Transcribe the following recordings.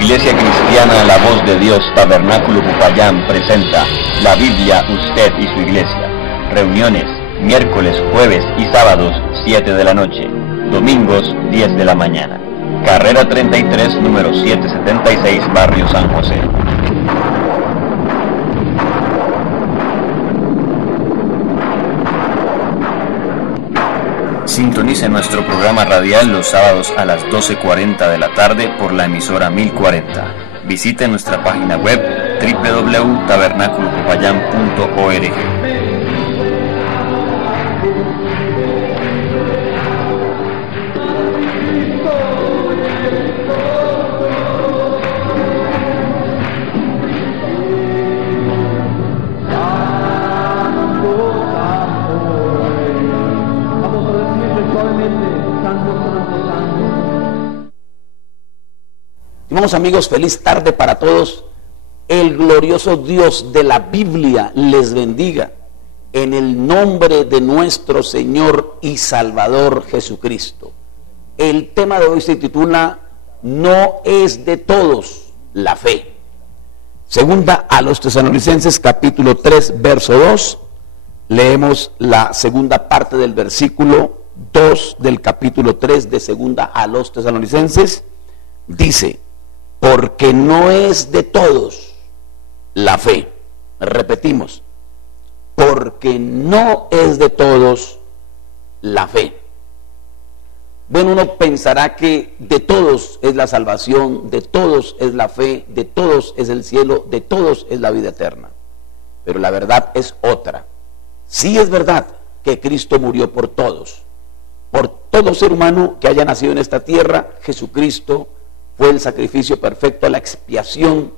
Iglesia Cristiana La Voz de Dios Tabernáculo Popayán presenta La Biblia, usted y su iglesia. Reuniones miércoles, jueves y sábados 7 de la noche, domingos 10 de la mañana. Carrera 33, número 776, Barrio San José. Sintonice nuestro programa radial los sábados a las 12:40 de la tarde por la emisora 1040. Visite nuestra página web www.tabernaculopopayán.org. Vamos, amigos, feliz tarde para todos. El glorioso Dios de la Biblia les bendiga en el nombre de nuestro Señor y Salvador Jesucristo. El tema de hoy se titula No es de todos la fe. Segunda a los Tesalonicenses, capítulo 3, verso 2. Leemos la segunda parte del versículo 2 del capítulo 3 de segunda a los Tesalonicenses. Dice: porque no es de todos la fe. Repetimos, porque no es de todos la fe. Bueno, uno pensará que de todos es la salvación, de todos es la fe, de todos es el cielo, de todos es la vida eterna. Pero la verdad es otra. Sí es verdad que Cristo murió por todos. Por todo ser humano que haya nacido en esta tierra, Jesucristo fue el sacrificio perfecto, la expiación,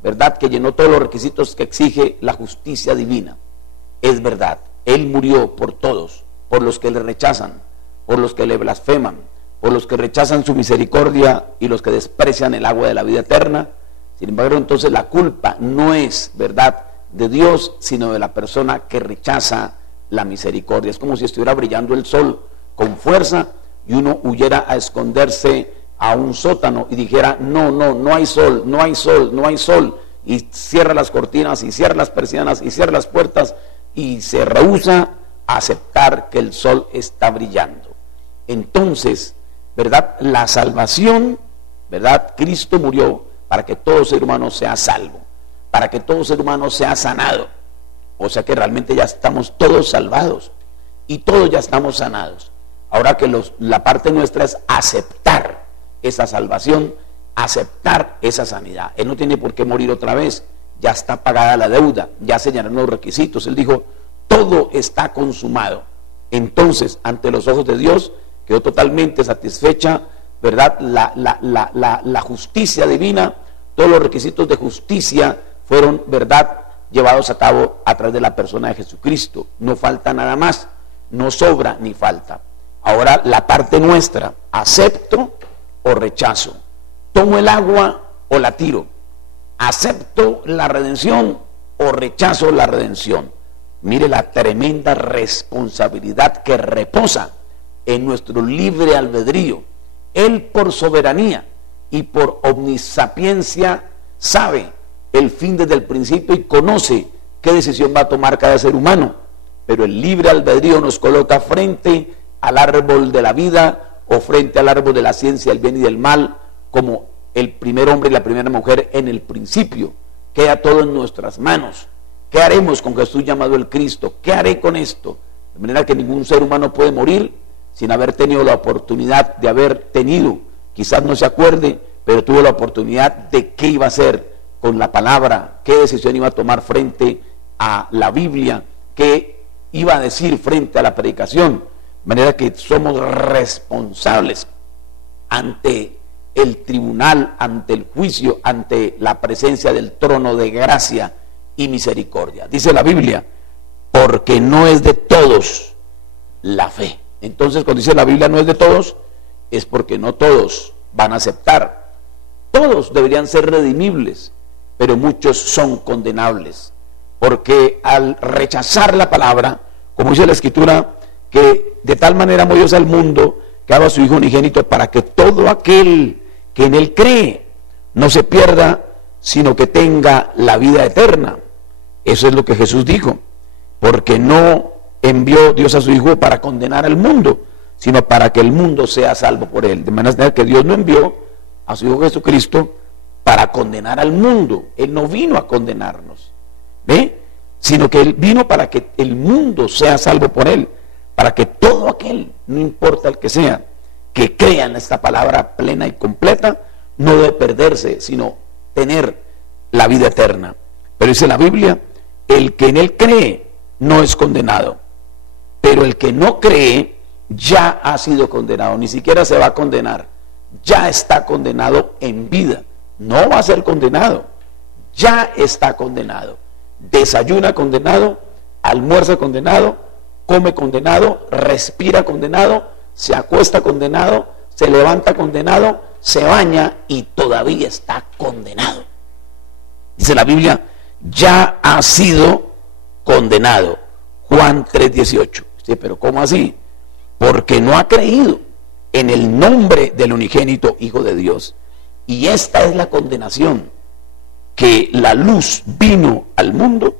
¿verdad?, que llenó todos los requisitos que exige la justicia divina. Es verdad, Él murió por todos, por los que le rechazan, por los que le blasfeman, por los que rechazan su misericordia y los que desprecian el agua de la vida eterna. Sin embargo, entonces la culpa no es, ¿verdad?, de Dios, sino de la persona que rechaza la misericordia. Es como si estuviera brillando el sol con fuerza y uno huyera a esconderse a un sótano y dijera: no hay sol, no hay sol, no hay sol, y cierra las cortinas y cierra las persianas y cierra las puertas y se rehúsa a aceptar que el sol está brillando. Entonces, ¿verdad?, la salvación, ¿verdad?, Cristo murió para que todo ser humano sea salvo, para que todo ser humano sea sanado. O sea que realmente ya estamos todos salvados y todos ya estamos sanados. Ahora que la parte nuestra es aceptar esa salvación, aceptar esa sanidad. Él no tiene por qué morir otra vez, ya está pagada la deuda, ya se llenaron los requisitos. Él dijo: todo está consumado. Entonces, ante los ojos de Dios quedó totalmente satisfecha, ¿verdad?, la justicia divina. Todos los requisitos de justicia fueron, ¿verdad?, llevados a cabo a través de la persona de Jesucristo. No falta nada más, no sobra ni falta. Ahora la parte nuestra: acepto o rechazo, tomo el agua o la tiro, acepto la redención o rechazo la redención. Mire la tremenda responsabilidad que reposa en nuestro libre albedrío. Él, por soberanía y por omnisapiencia, sabe el fin desde el principio y conoce qué decisión va a tomar cada ser humano, pero el libre albedrío nos coloca frente al árbol de la vida o frente al árbol de la ciencia del bien y del mal, como el primer hombre y la primera mujer en el principio. Queda todo en nuestras manos. ¿Qué haremos con Jesús llamado el Cristo? ¿Qué haré con esto? De manera que ningún ser humano puede morir sin haber tenido la oportunidad de haber tenido, quizás no se acuerde, pero tuvo la oportunidad de qué iba a hacer con la palabra, qué decisión iba a tomar frente a la Biblia, qué iba a decir frente a la predicación. De manera que somos responsables ante el tribunal, ante el juicio, ante la presencia del trono de gracia y misericordia. Dice la Biblia: porque no es de todos la fe. Entonces, cuando dice la Biblia no es de todos, es porque no todos van a aceptar. Todos deberían ser redimibles, pero muchos son condenables, porque al rechazar la palabra, como dice la Escritura, que de tal manera amó Dios al mundo que daba a su Hijo unigénito para que todo aquel que en Él cree no se pierda, sino que tenga la vida eterna. Eso es lo que Jesús dijo, porque no envió Dios a su Hijo para condenar al mundo, sino para que el mundo sea salvo por él. De manera que Dios no envió a su Hijo Jesucristo para condenar al mundo. Él no vino a condenarnos, ¿ve? Sino que Él vino para que el mundo sea salvo por Él, para que todo aquel, no importa el que sea, que crea en esta palabra plena y completa, no debe perderse, sino tener la vida eterna. Pero dice la Biblia, el que en Él cree no es condenado, pero el que no cree ya ha sido condenado, ni siquiera se va a condenar, ya está condenado en vida, no va a ser condenado, ya está condenado. Desayuna condenado, almuerza condenado, come condenado, respira condenado, se acuesta condenado, se levanta condenado, se baña y todavía está condenado. Dice la Biblia, ya ha sido condenado. Juan 3:18. Sí, pero ¿cómo así? Porque no ha creído en el nombre del unigénito Hijo de Dios. Y esta es la condenación, que la luz vino al mundo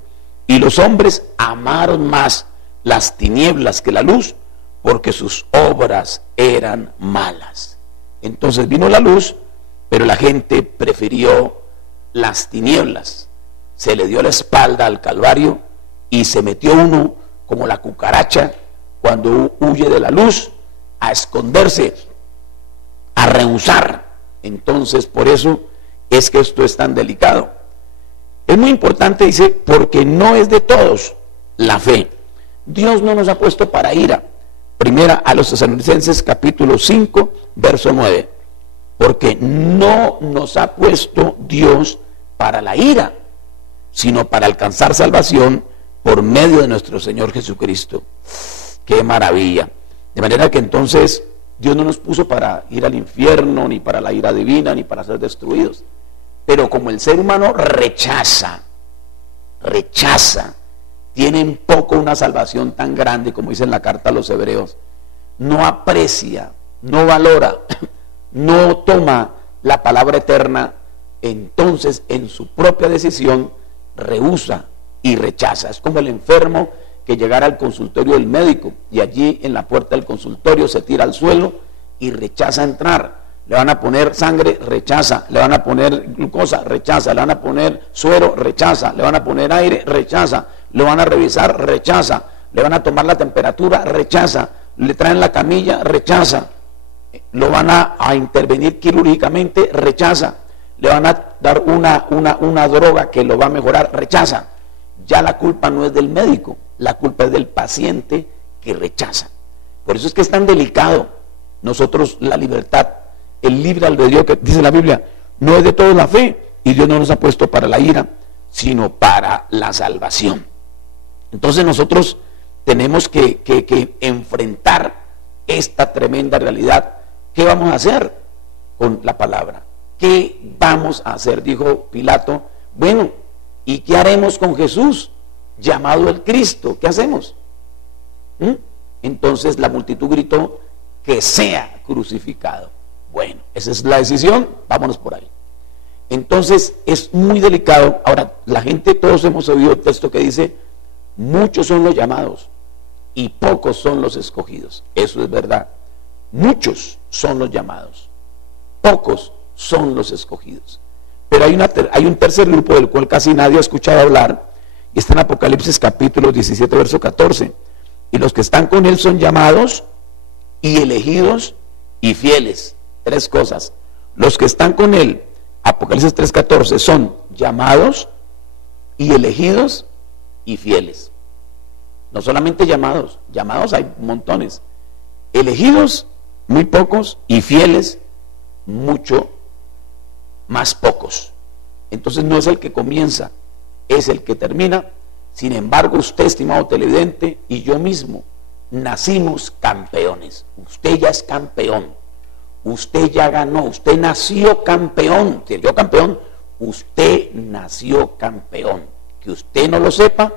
y los hombres amaron más las tinieblas que la luz, porque sus obras eran malas. Entonces vino la luz, pero la gente prefirió las tinieblas, se le dio la espalda al Calvario y se metió uno como la cucaracha cuando huye de la luz, a esconderse, a rehusar. Entonces por eso es que esto es tan delicado. Es muy importante, dice, porque no es de todos la fe. Dios no nos ha puesto para ira. Primera a los Tesalonicenses capítulo 5, verso 9. Porque no nos ha puesto Dios para la ira, sino para alcanzar salvación por medio de nuestro Señor Jesucristo. ¡Qué maravilla! De manera que entonces Dios no nos puso para ir al infierno, ni para la ira divina, ni para ser destruidos. Pero como el ser humano rechaza, tiene en poco una salvación tan grande, como dice en la carta a los Hebreos, no aprecia, no valora, no toma la palabra eterna, entonces en su propia decisión rehúsa y rechaza. Es como el enfermo que llegara al consultorio del médico y allí en la puerta del consultorio se tira al suelo y rechaza entrar. Le van a poner sangre, rechaza. Le van a poner glucosa, rechaza. Le van a poner suero, rechaza. Le van a poner aire, rechaza. Lo van a revisar, rechaza. Le van a tomar la temperatura, rechaza. Le traen la camilla, rechaza. Lo van a intervenir quirúrgicamente, rechaza. Le van a dar una droga que lo va a mejorar, rechaza. Ya la culpa no es del médico, la culpa es del paciente que rechaza. Por eso es que es tan delicado. Nosotros, la libertad, el libre albedrío que dice la Biblia, no es de todos la fe, y Dios no nos ha puesto para la ira, sino para la salvación. Entonces nosotros tenemos que enfrentar esta tremenda realidad. ¿Qué vamos a hacer con la palabra? ¿Qué vamos a hacer? Dijo Pilato. Bueno, ¿y qué haremos con Jesús, llamado el Cristo? ¿Qué hacemos? Entonces la multitud gritó, que sea crucificado. Bueno, esa es la decisión, vámonos por ahí. Entonces es muy delicado. Ahora, la gente, todos hemos oído el texto que dice, muchos son los llamados y pocos son los escogidos. Eso es verdad. Muchos son los llamados, pocos son los escogidos. Pero hay un tercer grupo del cual casi nadie ha escuchado hablar, y está en Apocalipsis capítulo 17, verso 14. Y los que están con él son llamados y elegidos y fieles. Tres cosas. Los que están con él, Apocalipsis 3:14, son llamados y elegidos y fieles. No solamente llamados hay montones. Elegidos, muy pocos, y fieles, mucho más pocos. Entonces no es el que comienza, es el que termina. Sin embargo, usted, estimado televidente, y yo mismo nacimos campeones. Usted ya es campeón, usted ya ganó, usted nació campeón. Yo campeón, usted nació campeón. Que usted no lo sepa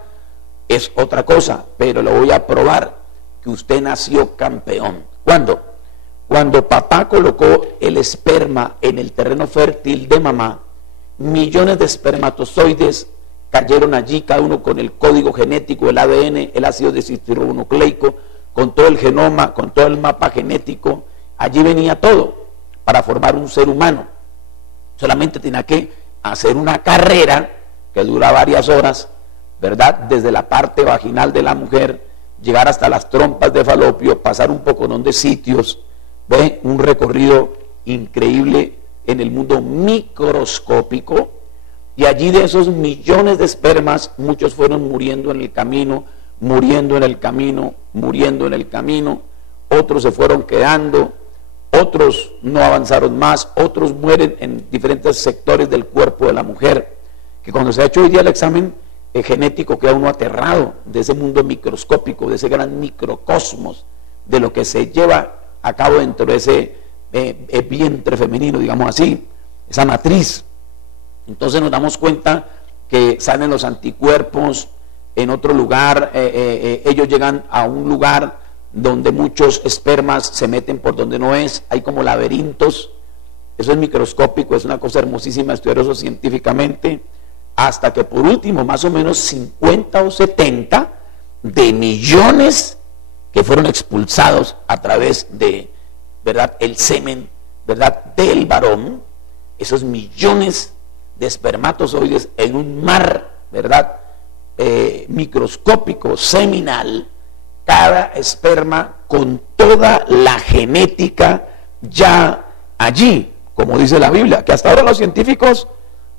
es otra cosa, pero lo voy a probar, que usted nació campeón. ¿Cuándo? cuando papá colocó el esperma en el terreno fértil de mamá, millones de espermatozoides cayeron allí, cada uno con el código genético, el ADN, el ácido desoxirribonucleico, con todo el genoma, con todo el mapa genético. Allí venía todo para formar un ser humano. Solamente tenía que hacer una carrera que dura varias horas, ¿verdad? Desde la parte vaginal de la mujer, llegar hasta las trompas de Falopio, pasar un poconón de sitios, ¿ve? Un recorrido increíble en el mundo microscópico, y allí de esos millones de espermas, muchos fueron muriendo en el camino, muriendo en el camino, muriendo en el camino, otros se fueron quedando, otros no avanzaron más, otros mueren en diferentes sectores del cuerpo de la mujer, que cuando se ha hecho hoy día el examen genético queda uno aterrado de ese mundo microscópico, de ese gran microcosmos, de lo que se lleva a cabo dentro de ese vientre femenino, digamos así, esa matriz. Entonces nos damos cuenta que salen los anticuerpos en otro lugar, ellos llegan a un lugar donde muchos espermas se meten por donde no es, hay como laberintos, eso es microscópico, es una cosa hermosísima, estudiarlo científicamente, hasta que por último, más o menos 50 o 70 de millones que fueron expulsados a través de, ¿verdad?, el semen, ¿verdad?, del varón, esos millones de espermatozoides en un mar, ¿verdad?, microscópico, seminal, cada esperma con toda la genética ya allí, como dice la Biblia, que hasta ahora los científicos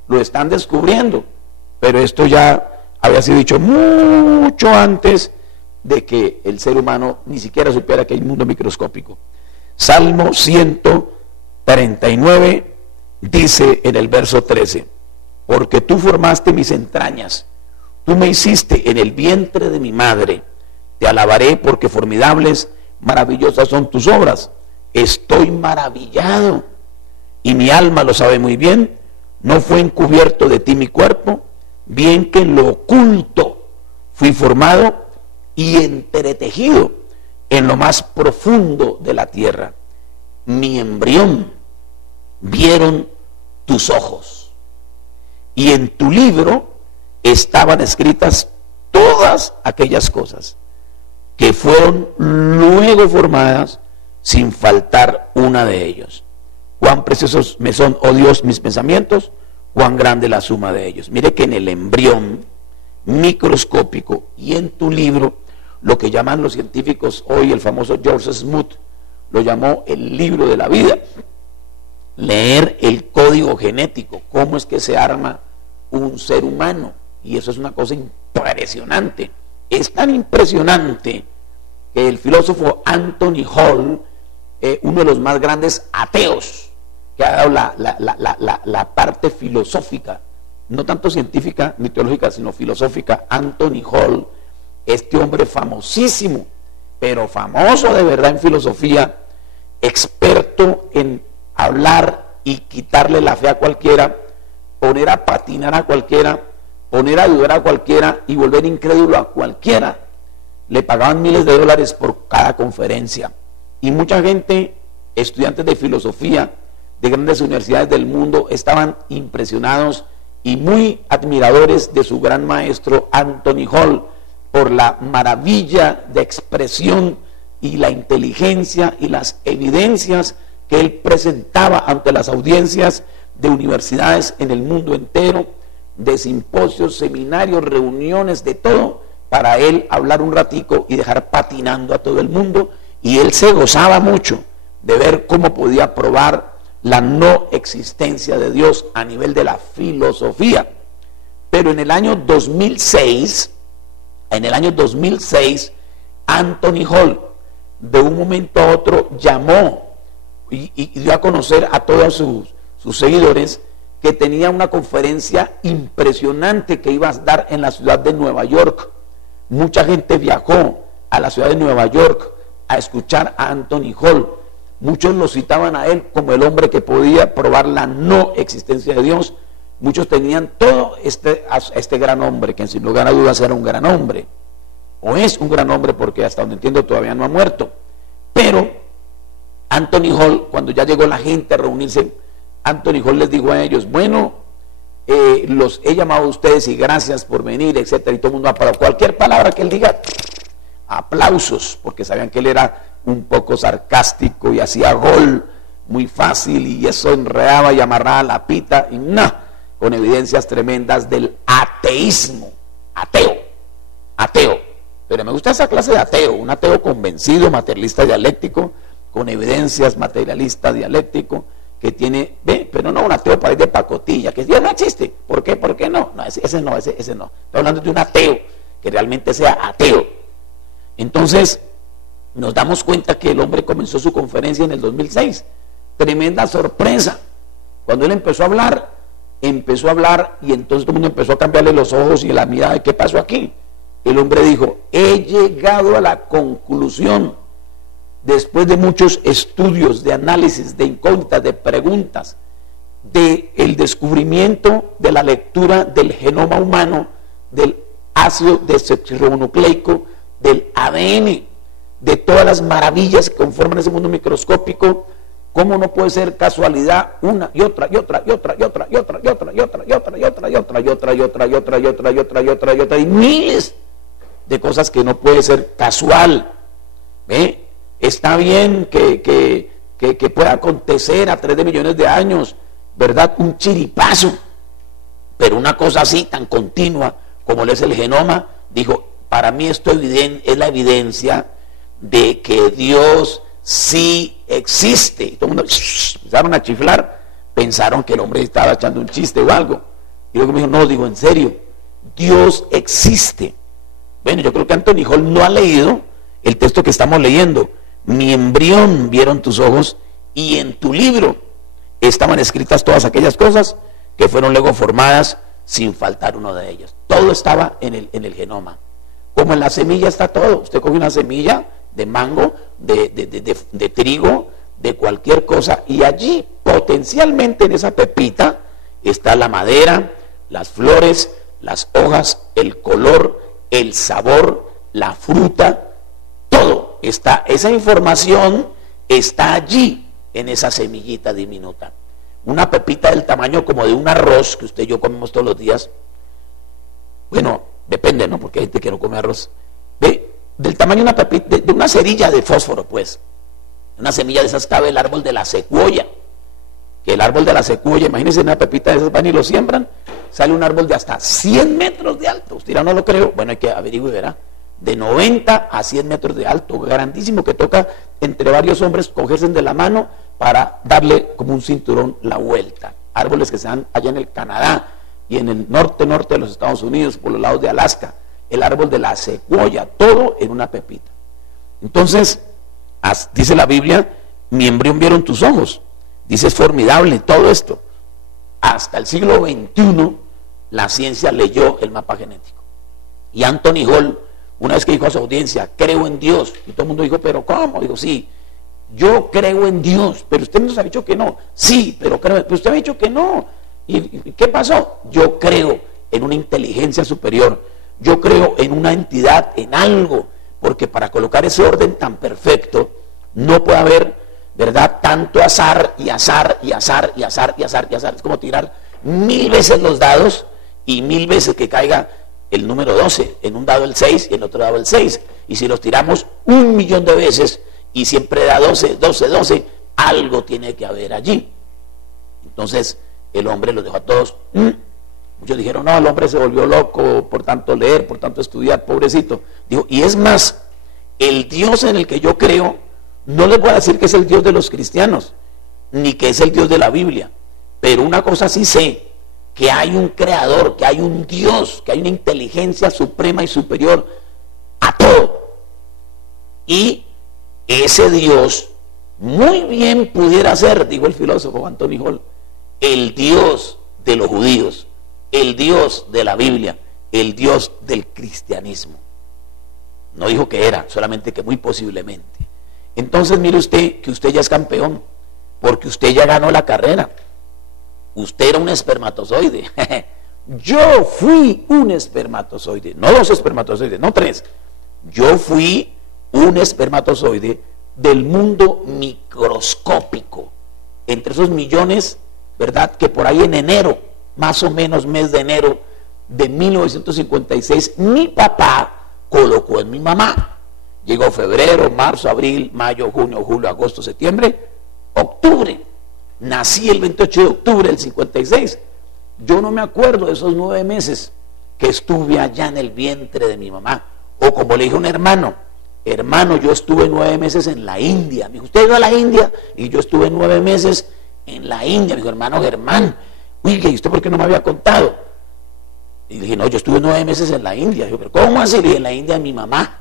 lo están descubriendo, pero esto ya había sido dicho mucho antes de que el ser humano ni siquiera supiera que hay un mundo microscópico. Salmo 139 dice en el verso 13: porque tú formaste mis entrañas, tú me hiciste en el vientre de mi madre, te alabaré porque formidables, maravillosas son tus obras. Estoy maravillado y mi alma lo sabe muy bien. No fue encubierto de ti mi cuerpo, bien que en lo oculto fui formado y entretejido en lo más profundo de la tierra. Mi embrión vieron tus ojos, y en tu libro estaban escritas todas aquellas cosas que fueron luego formadas, sin faltar una de ellos. Cuán preciosos me son, oh Dios, mis pensamientos, cuán grande la suma de ellos. Mire que en el embrión microscópico y en tu libro, lo que llaman los científicos hoy, el famoso George Smoot lo llamó el libro de la vida. Leer el código genético, cómo es que se arma un ser humano, y eso es una cosa impresionante. Es tan impresionante que el filósofo Anthony Hall, uno de los más grandes ateos que ha dado la parte filosófica, no tanto científica ni teológica, sino filosófica, Anthony Hall, este hombre famosísimo, pero famoso de verdad en filosofía, experto en hablar y quitarle la fe a cualquiera, poner a patinar a cualquiera, poner a dudar a cualquiera y volver incrédulo a cualquiera. Le pagaban miles de dólares por cada conferencia, y mucha gente, estudiantes de filosofía de grandes universidades del mundo, estaban impresionados y muy admiradores de su gran maestro Anthony Hall por la maravilla de expresión y la inteligencia y las evidencias que él presentaba ante las audiencias de universidades en el mundo entero, de simposios, seminarios, reuniones, de todo, para él hablar un ratico y dejar patinando a todo el mundo. Y él se gozaba mucho de ver cómo podía probar la no existencia de Dios a nivel de la filosofía. Pero en el año 2006, Anthony Hall, de un momento a otro, llamó y dio a conocer a todos sus seguidores que tenía una conferencia impresionante que iba a dar en la ciudad de Nueva York. Mucha gente viajó a la ciudad de Nueva York a escuchar a Anthony Hall. Muchos lo citaban a él como el hombre que podía probar la no existencia de Dios. Muchos tenían todo este gran hombre, que sin lugar a dudas era un gran hombre, o es un gran hombre, porque hasta donde entiendo todavía no ha muerto. Pero Anthony Hall, cuando ya llegó la gente a reunirse, Anthony Hall les dijo a ellos, bueno, los he llamado a ustedes y gracias por venir, etcétera, y todo el mundo ha parado. Cualquier palabra que él diga, aplausos, porque sabían que él era un poco sarcástico y hacía gol muy fácil, y eso enredaba y amarraba la pita, y no, con evidencias tremendas del ateísmo. Ateo. Pero me gusta esa clase de ateo, un ateo convencido, materialista dialéctico, con evidencias, materialista dialéctico, que tiene, pero no un ateo para ir de pacotilla, que Dios no existe. ¿Por qué? ¿Por qué no? No, ese no. Estoy hablando de un ateo, que realmente sea ateo. Entonces, nos damos cuenta que el hombre comenzó su conferencia en el 2006. Tremenda sorpresa. Cuando él empezó a hablar, y entonces todo el mundo empezó a cambiarle los ojos y la mirada. ¿Qué pasó aquí? El hombre dijo, he llegado a la conclusión, después de muchos estudios, de análisis, de incógnitas, de preguntas, del descubrimiento de la lectura del genoma humano, del ácido desoxirribonucleico, del ADN, de todas las maravillas que conforman ese mundo microscópico. ¿Cómo no puede ser casualidad una y otra y miles de cosas que no puede ser casual? Está bien que pueda acontecer a 3 de millones de años, ¿verdad? Un chiripazo, pero una cosa así tan continua como lo es el genoma, dijo, para mí esto es la evidencia de que Dios sí existe. Y todo el mundo empezaron a chiflar, pensaron que el hombre estaba echando un chiste o algo. Y luego me dijo, no, digo en serio, Dios existe. Bueno, yo creo que Anthony Hall no ha leído el texto que estamos leyendo. Mi embrión vieron tus ojos y en tu libro estaban escritas todas aquellas cosas que fueron luego formadas sin faltar uno de ellos. Todo estaba en el genoma. Como en la semilla está todo. Usted coge una semilla de mango, de trigo, de cualquier cosa, y allí potencialmente en esa pepita está la madera, las flores, las hojas, el color, el sabor, la fruta, todo está, esa información está allí en esa semillita diminuta. Una pepita del tamaño como de un arroz que usted y yo comemos todos los días. Bueno, depende, ¿no? Porque hay gente que no come arroz. Del tamaño de una pepita, de una cerilla de fósforo, pues. Una semilla de esas cabe el árbol de la secuoya. Que el árbol de la secuoya, imagínense, una pepita de esas van y lo siembran, sale un árbol de hasta 100 metros de alto. Usted dirá, no lo creo. Bueno, hay que averiguar y verá. De 90 a 100 metros de alto, grandísimo, que toca entre varios hombres cogerse de la mano para darle como un cinturón la vuelta. Árboles que se dan allá en el Canadá y en el norte de los Estados Unidos, por los lados de Alaska. El árbol de la secuoya, todo en una pepita. Entonces, dice la Biblia, mi embrión vieron tus ojos. Dice, es formidable todo esto. Hasta el siglo XXI, la ciencia leyó el mapa genético. Y Anthony Hall, una vez que dijo a su audiencia, creo en Dios, y todo el mundo dijo, ¿pero cómo? Digo, sí, yo creo en Dios, pero usted nos ha dicho que no. Sí, pero usted me ha dicho que no. ¿Y qué pasó? Yo creo en una inteligencia superior. Yo creo en una entidad, en algo, porque para colocar ese orden tan perfecto no puede haber, ¿verdad?, tanto azar y azar y azar y azar y azar y azar. Es como tirar 1000 veces los dados y 1000 veces que caiga el número 12, en un dado el 6 y en otro dado el 6. Y si los tiramos 1.000.000 de veces y siempre da 12, 12, 12, algo tiene que haber allí. Entonces el hombre los dejó a todos. Muchos dijeron, no, el hombre se volvió loco por tanto leer, por tanto estudiar, pobrecito. Digo, y es más, el Dios en el que yo creo, no les voy a decir que es el Dios de los cristianos, ni que es el Dios de la Biblia, pero una cosa sí sé, que hay un creador, que hay un Dios, que hay una inteligencia suprema y superior a todo. Y ese Dios muy bien pudiera ser, dijo el filósofo Anthony Hall, el Dios de los judíos, el Dios de la Biblia, el Dios del cristianismo. No dijo que era, solamente que muy posiblemente. Entonces mire usted que usted ya es campeón, porque usted ya ganó la carrera. Usted era un espermatozoide. Yo fui un espermatozoide, no 2 espermatozoides, no 3. Yo fui un espermatozoide del mundo microscópico. Entre esos millones, ¿verdad? Que por ahí en enero, más o menos mes de enero de 1956, mi papá colocó en mi mamá. Llegó febrero, marzo, abril, mayo, junio, julio, agosto, septiembre, octubre. Nací el 28 de octubre del 56. Yo no me acuerdo de esos 9 meses que estuve allá en el vientre de mi mamá. O como le dije a un hermano, yo estuve 9 meses en la India. Me dijo, ¿usted iba a la India? Y yo estuve 9 meses en la India. Me dijo, hermano Germán, oiga, ¿y usted por qué no me había contado? Y dije, no, yo estuve 9 meses en la India. Yo, pero ¿cómo así? Le dije, en la India mi mamá.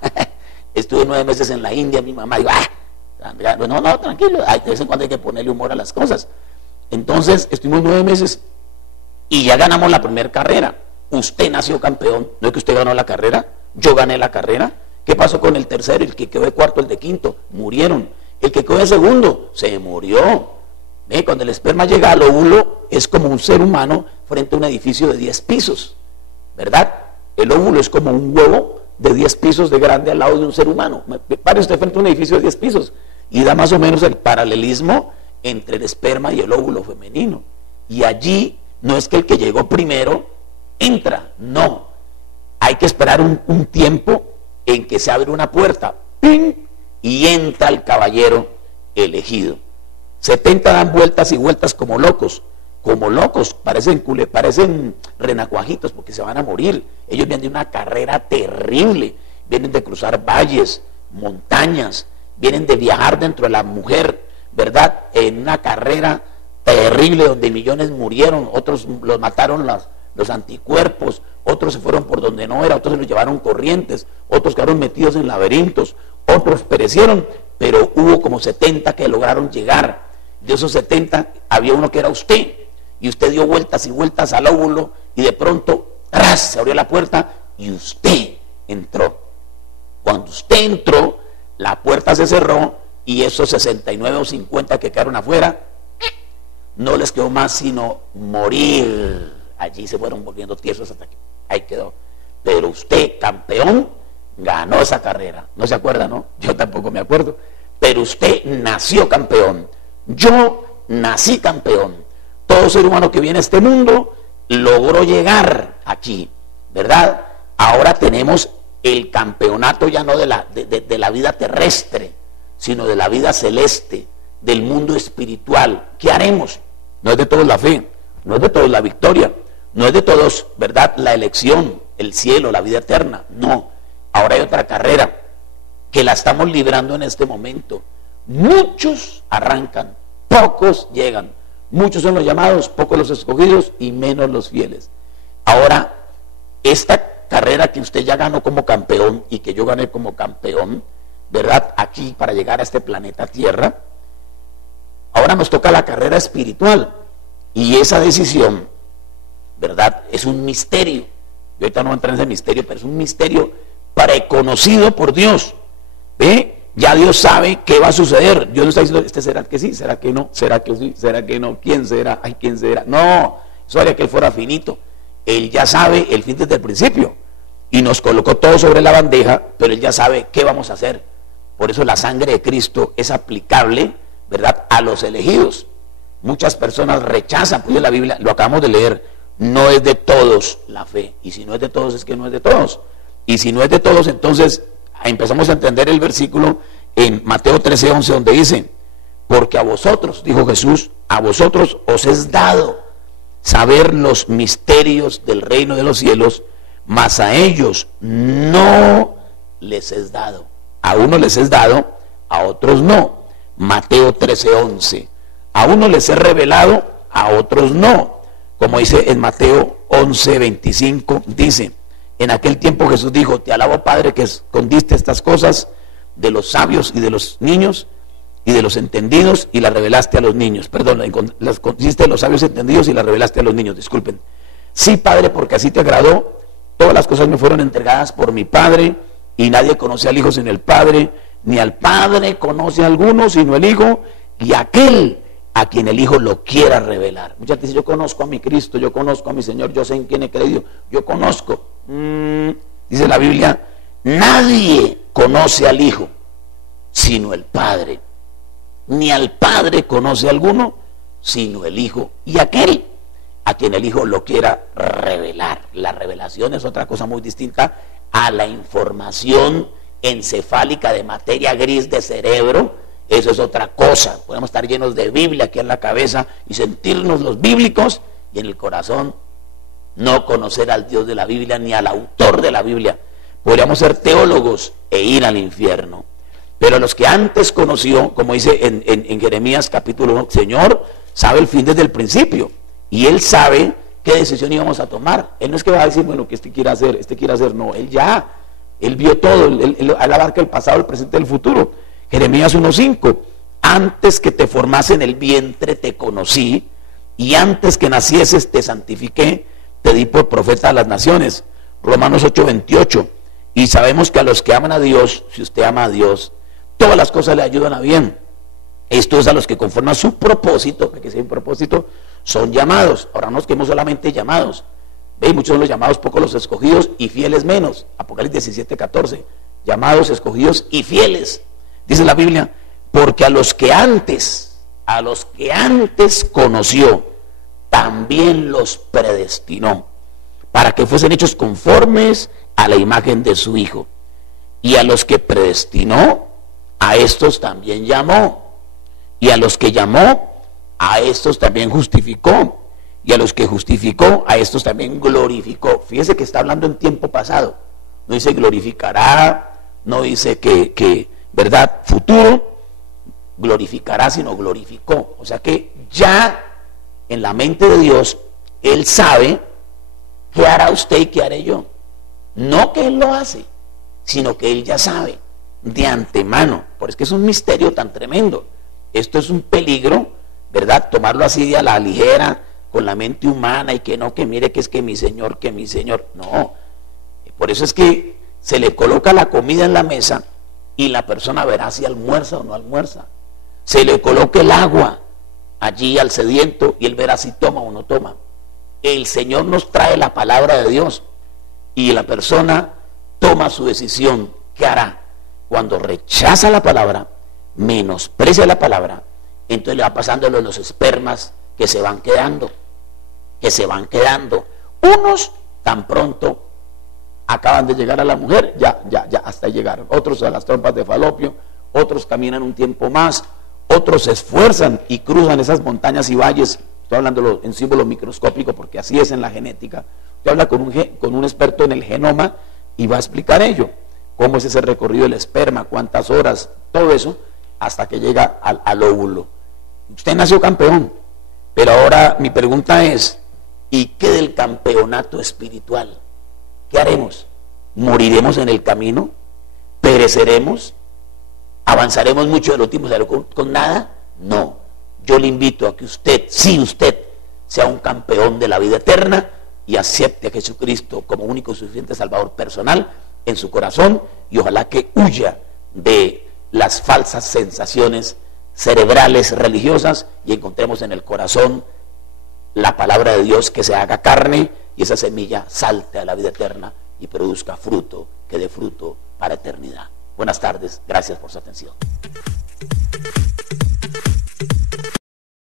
Estuve 9 meses en la India mi mamá. Y yo, no, tranquilo, de vez en cuando hay que ponerle humor a las cosas. Entonces, estuvimos 9 meses y ya ganamos la primera carrera. Usted nació campeón, no es que usted ganó la carrera, yo gané la carrera. ¿Qué pasó con el tercero? El que quedó de cuarto, el de quinto, murieron. El que quedó de segundo, se murió. Cuando el esperma llega al óvulo, es como un ser humano frente a un edificio de 10 pisos, ¿verdad? El óvulo es como un huevo de 10 pisos de grande al lado de un ser humano. Pare usted frente a un edificio de 10 pisos y da más o menos el paralelismo entre el esperma y el óvulo femenino. Y allí no es que el que llegó primero entra, no. Hay que esperar un tiempo en que se abre una puerta, ¡ping!, y entra el caballero elegido. 70 dan vueltas y vueltas como locos, parecen renacuajitos porque se van a morir. Ellos vienen de una carrera terrible, vienen de cruzar valles, montañas, vienen de viajar dentro de la mujer, ¿verdad? En una carrera terrible donde millones murieron, otros los mataron los anticuerpos, otros se fueron por donde no era, otros se los llevaron corrientes, otros quedaron metidos en laberintos, otros perecieron, pero hubo como 70 que lograron llegar. De esos 70 había uno que era usted, y usted dio vueltas y vueltas al óvulo y de pronto ¡ras!, se abrió la puerta y usted entró. Cuando usted entró, la puerta se cerró y esos 69 o 50 que quedaron afuera no les quedó más sino morir. Allí se fueron volviendo tiesos hasta que ahí quedó. Pero usted, campeón, ganó esa carrera. ¿No se acuerda, no? Yo tampoco me acuerdo. Pero usted nació campeón. Yo nací campeón. Todo ser humano que viene a este mundo logró llegar aquí, ¿verdad? Ahora tenemos el campeonato ya no de la vida terrestre, sino de la vida celeste, del mundo espiritual. ¿Qué haremos? No es de todos la fe, no es de todos la victoria, no es de todos, ¿verdad?, la elección, el cielo, la vida eterna. No, ahora hay otra carrera que la estamos librando en este momento. Muchos arrancan, pocos llegan. Muchos son los llamados, pocos los escogidos y menos los fieles. Ahora, esta carrera que usted ya ganó como campeón y que yo gané como campeón, ¿verdad?, aquí para llegar a este planeta Tierra, ahora nos toca la carrera espiritual. Y esa decisión, ¿verdad?, es un misterio. Yo ahorita no voy a entrar en ese misterio, pero es un misterio preconocido por Dios. ¿Ve? Ya Dios sabe qué va a suceder. Dios no está diciendo, ¿este será que sí? ¿Será que no? ¿Será que sí? ¿Será que no? ¿Quién será? Ay, ¿quién será? No, eso haría que Él fuera finito. Él ya sabe el fin desde el principio y nos colocó todo sobre la bandeja, pero Él ya sabe qué vamos a hacer. Por eso la sangre de Cristo es aplicable, ¿verdad?, a los elegidos. Muchas personas rechazan, pues la Biblia, lo acabamos de leer, no es de todos la fe, y si no es de todos es que no es de todos, y si no es de todos, entonces empezamos a entender el versículo en Mateo 13:11, donde dice, porque a vosotros, dijo Jesús, a vosotros os es dado saber los misterios del reino de los cielos, mas a ellos no les es dado. A unos les es dado, a otros no. Mateo 13:11. A unos les es revelado, a otros no. Como dice en Mateo 11:25, dice, en aquel tiempo Jesús dijo, te alabo, Padre, que escondiste estas cosas de los sabios y de los niños y de los entendidos y las revelaste a los niños. Perdón, las escondiste de los sabios entendidos y las revelaste a los niños, disculpen. Sí, Padre, porque así te agradó. Todas las cosas me fueron entregadas por mi Padre y nadie conoce al Hijo sino el Padre, ni al Padre conoce a alguno sino el Hijo y aquel a quien el Hijo lo quiera revelar. Muchas veces yo conozco a mi Cristo, yo conozco a mi Señor, yo sé en quién he creído, yo conozco. Dice la Biblia, nadie conoce al Hijo sino el Padre. Ni al Padre conoce alguno, sino el Hijo, y aquel a quien el Hijo lo quiera revelar. La revelación es otra cosa muy distinta a la información encefálica de materia gris de cerebro. Eso es otra cosa. Podemos estar llenos de Biblia aquí en la cabeza y sentirnos los bíblicos, y en el corazón no conocer al Dios de la Biblia ni al autor de la Biblia. Podríamos ser teólogos e ir al infierno. Pero los que antes conoció, como dice en Jeremías capítulo 1, Señor sabe el fin desde el principio, y Él sabe qué decisión íbamos a tomar. Él no es que va a decir, bueno, que este quiere hacer, no, Él vio todo, Él abarca el pasado, el presente y el futuro. Jeremías 1:5, antes que te formase en el vientre te conocí, y antes que nacieses te santifiqué, te di por profeta a las naciones. Romanos 8:28, y sabemos que a los que aman a Dios, si usted ama a Dios, todas las cosas le ayudan a bien. Esto es a los que conforme a su propósito, que sea un propósito, son llamados. Ahora no nos quedemos solamente llamados. ¿Ve? Muchos son los llamados, pocos los escogidos, y fieles menos. Apocalipsis 17:14, llamados, escogidos y fieles. Dice la Biblia, porque a los que antes conoció, también los predestinó, para que fuesen hechos conformes a la imagen de su Hijo. Y a los que predestinó, a estos también llamó. Y a los que llamó, a estos también justificó. Y a los que justificó, a estos también glorificó. Fíjese que está hablando en tiempo pasado. No dice glorificará, no dice que ¿verdad? Futuro, glorificará, sino glorificó. O sea que ya en la mente de Dios, Él sabe qué hará usted y qué haré yo. No que Él lo hace, sino que Él ya sabe de antemano. Por eso es que es un misterio tan tremendo. Esto es un peligro, ¿verdad? Tomarlo así a la ligera, con la mente humana, y que no, que mire que es que mi Señor. No. Por eso es que se le coloca la comida en la mesa, y la persona verá si almuerza o no almuerza. Se le coloca el agua allí al sediento, y él verá si toma o no toma. El Señor nos trae la palabra de Dios, y la persona toma su decisión. ¿Qué hará? Cuando rechaza la palabra, menosprecia la palabra, entonces le va pasando los espermas que se van quedando. Unos tan pronto acaban de llegar a la mujer, ya hasta llegaron. Otros a las trompas de falopio, otros caminan un tiempo más, otros se esfuerzan y cruzan esas montañas y valles. Estoy hablando en símbolo microscópico, porque así es en la genética. Usted habla con un experto en el genoma y va a explicar ello, cómo es ese recorrido del esperma, cuántas horas, todo eso, hasta que llega al óvulo. Usted nació campeón, pero ahora mi pregunta es, ¿y qué del campeonato espiritual? ¿Qué haremos? ¿Moriremos en el camino? ¿Pereceremos? ¿Avanzaremos mucho del último con nada? No. Yo le invito a que usted, si usted sea un campeón de la vida eterna, y acepte a Jesucristo como único y suficiente Salvador personal en su corazón, y ojalá que huya de las falsas sensaciones cerebrales religiosas, y encontremos en el corazón la palabra de Dios que se haga carne, y esa semilla salte a la vida eterna y produzca fruto, que dé fruto para eternidad. Buenas tardes, gracias por su atención.